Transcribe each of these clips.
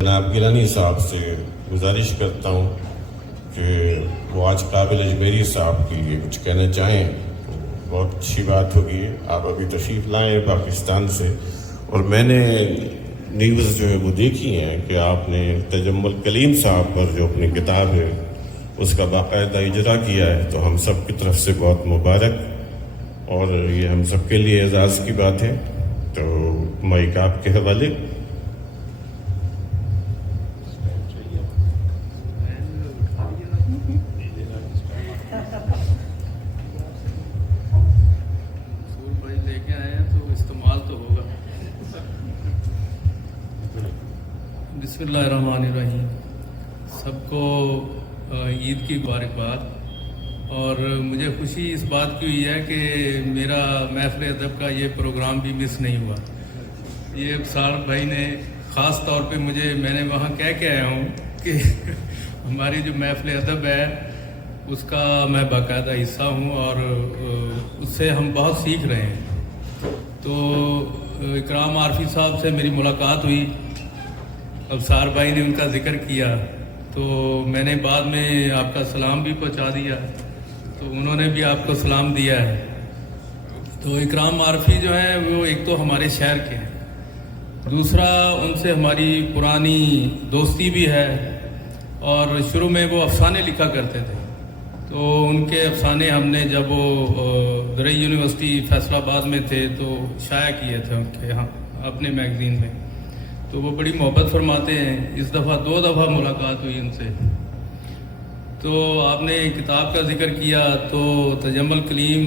جناب گیلانی صاحب سے گزارش کرتا ہوں کہ وہ آج قابل اجمیری صاحب کے لیے کچھ کہنا چاہیں تو بہت اچھی بات ہوگی. آپ ابھی تشریف لائیں پاکستان سے، اور میں نے نیوز جو ہے وہ دیکھی ہیں کہ آپ نے تجمل کلیم صاحب پر جو اپنی کتاب ہے اس کا باقاعدہ اجرا کیا ہے، تو ہم سب کی طرف سے بہت مبارک، اور یہ ہم سب کے لیے اعزاز کی بات ہے. تو مائک آپ کے حوالے. بسم اللہ الرحمن الرحیم. سب کو عید کی مبارکباد. اور مجھے خوشی اس بات کی ہوئی ہے کہ میرا محفل ادب کا یہ پروگرام بھی مس نہیں ہوا. یہ ابصار بھائی نے خاص طور پہ میں نے وہاں کہہ کے آیا ہوں کہ ہماری جو محفل ادب ہے اس کا میں باقاعدہ حصہ ہوں، اور اس سے ہم بہت سیکھ رہے ہیں. تو اکرام عارفی صاحب سے میری ملاقات ہوئی، ابصار بھائی نے ان کا ذکر کیا، تو میں نے بعد میں آپ کا سلام بھی پہنچا دیا، تو انہوں نے بھی آپ کو سلام دیا ہے. تو اکرام عارفی جو ہیں وہ ایک تو ہمارے شہر کے ہیں، دوسرا ان سے ہماری پرانی دوستی بھی ہے، اور شروع میں وہ افسانے لکھا کرتے تھے. تو ان کے افسانے ہم نے جب وہ درعی یونیورسٹی فیصل آباد میں تھے تو شائع کیے تھے ان کے ہاں اپنے میگزین میں. تو وہ بڑی محبت فرماتے ہیں. اس دفعہ 2 دفعہ ملاقات ہوئی ان سے. تو آپ نے کتاب کا ذکر کیا، تو تجمل کلیم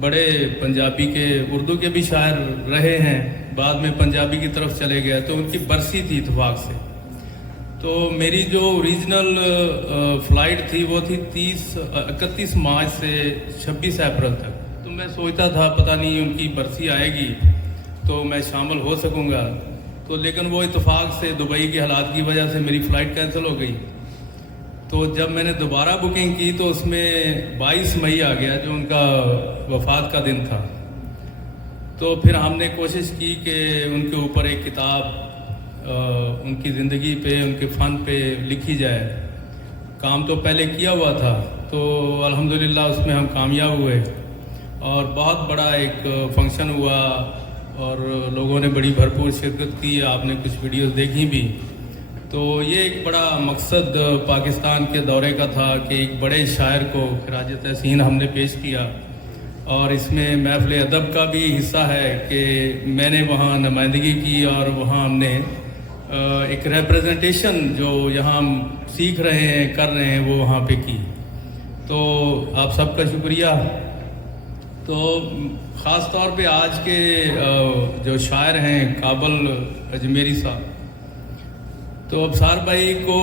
بڑے پنجابی کے، اردو کے بھی شاعر رہے ہیں، بعد میں پنجابی کی طرف چلے گئے. تو ان کی برسی تھی اتفاق سے. تو میری جو اوریجنل فلائٹ تھی وہ تھی 31 مارچ سے 26 اپریل تک. تو میں سوچتا تھا پتہ نہیں ان کی برسی آئے گی تو میں شامل ہو سکوں گا. تو لیکن وہ اتفاق سے دبئی کے حالات کی وجہ سے میری فلائٹ کینسل ہو گئی. تو جب میں نے دوبارہ بکنگ کی تو اس میں 22 مئی آ گیا جو ان کا وفات کا دن تھا. تو پھر ہم نے کوشش کی کہ ان کے اوپر ایک کتاب ان کی زندگی پہ، ان کے فن پہ لکھی جائے. کام تو پہلے کیا ہوا تھا، تو الحمدللہ اس میں ہم کامیاب ہوئے، اور بہت بڑا ایک فنکشن ہوا، اور لوگوں نے بڑی بھرپور شرکت کی. آپ نے کچھ ویڈیوز دیکھی بھی. تو یہ ایک بڑا مقصد پاکستان کے دورے کا تھا کہ ایک بڑے شاعر کو خراج تحسین ہم نے پیش کیا، اور اس میں محفل ادب کا بھی حصہ ہے کہ میں نے وہاں نمائندگی کی، اور وہاں ہم نے ایک ریپریزنٹیشن جو یہاں ہم سیکھ رہے ہیں، کر رہے ہیں، وہ وہاں پہ کی. تو آپ سب کا شکریہ. تو خاص طور پہ آج کے جو شاعر ہیں قابل اجمیری صاحب، تو ابصار بھائی کو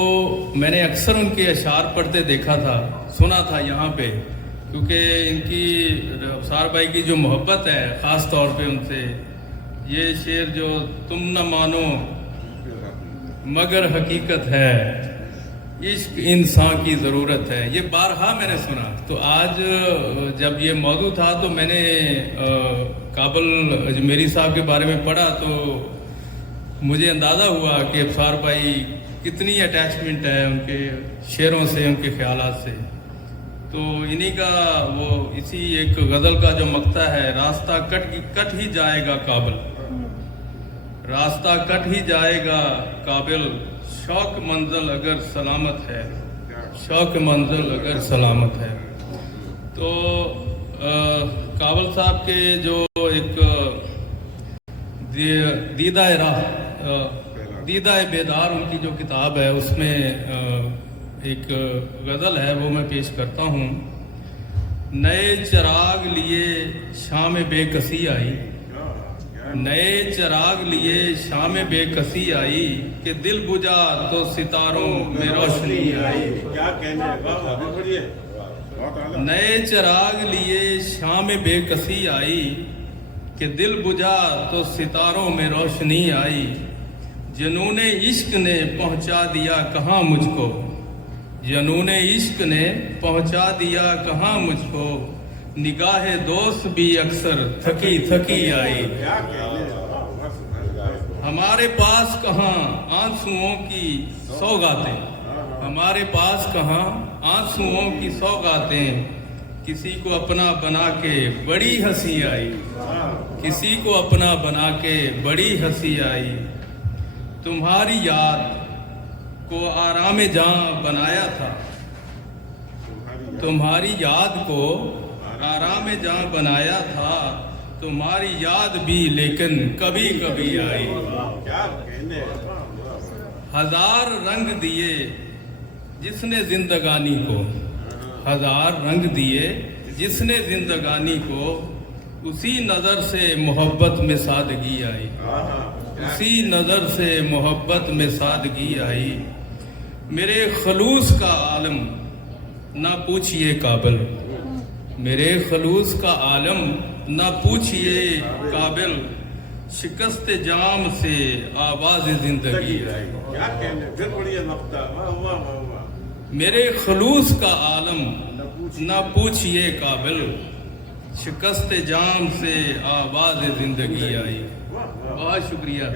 میں نے اکثر ان کے اشعار پڑھتے دیکھا تھا، سنا تھا یہاں پہ، کیونکہ ان کی ابصار بھائی کی جو محبت ہے خاص طور پہ ان سے، یہ شعر جو تم نہ مانو مگر حقیقت ہے، عشق انسان کی ضرورت ہے، یہ بارہا میں نے سنا. تو آج جب یہ موضوع تھا تو میں نے قابل اجمیری صاحب کے بارے میں پڑھا، تو مجھے اندازہ ہوا کہ ابصار بھائی کتنی اٹیچمنٹ ہے ان کے شعروں سے، ان کے خیالات سے. تو انہی کا وہ اسی ایک غزل کا جو مقطع ہے، راستہ کٹ ہی جائے گا قابل، راستہ کٹ ہی جائے گا قابل، شوق منزل اگر سلامت ہے، شوق منزل اگر سلامت ہے. تو قابل صاحب کے جو ایک دیدہ بیدار ان کی جو کتاب ہے، اس میں ایک غزل ہے، وہ میں پیش کرتا ہوں. نئے چراغ لیے شام بے کسی آئی، نئے چراغ لیے شام بے کسی آئی، کہ دل بجھا تو ستاروں میں روشنی آئی. نئے چراغ لیے شام بے کسی آئی، کہ دل بجھا تو ستاروں میں روشنی آئی. جنون عشق نے پہنچا دیا کہاں مجھ کو، جنون عشق نے پہنچا دیا کہاں مجھ کو، نگاہ دوست بھی اکثر تھکی تھکی آئی. ہمارے پاس کہاں آنسوؤں کی سوغاتیں، ہمارے پاس کہاں آنسوؤں کی سوغاتیں، کسی کو اپنا بنا کے بڑی ہنسی آئی، کسی کو اپنا بنا کے بڑی ہنسی آئی، تمہاری یاد کو آرام جاں بنایا تھا، تمہاری یاد کو آرام جاں بنایا تھا، تمہاری یاد بھی لیکن کبھی کبھی آئی، ہزار رنگ دیے جس نے زندگانی کو، ہزار رنگ دیے جس نے زندگانی کو، اسی نظر سے محبت میں سادگی آئی، اسی نظر سے محبت میں سادگی آئی، میرے خلوص کا عالم نہ پوچھئے قابل، میرے خلوص کا عالم نہ پوچھئے قابل، شکست جام سے آواز زندگی آئی، میرے خلوص کا عالم نہ پوچھئے قابل، شکست جام سے آواز زندگی آئی۔ بہت شکریہ۔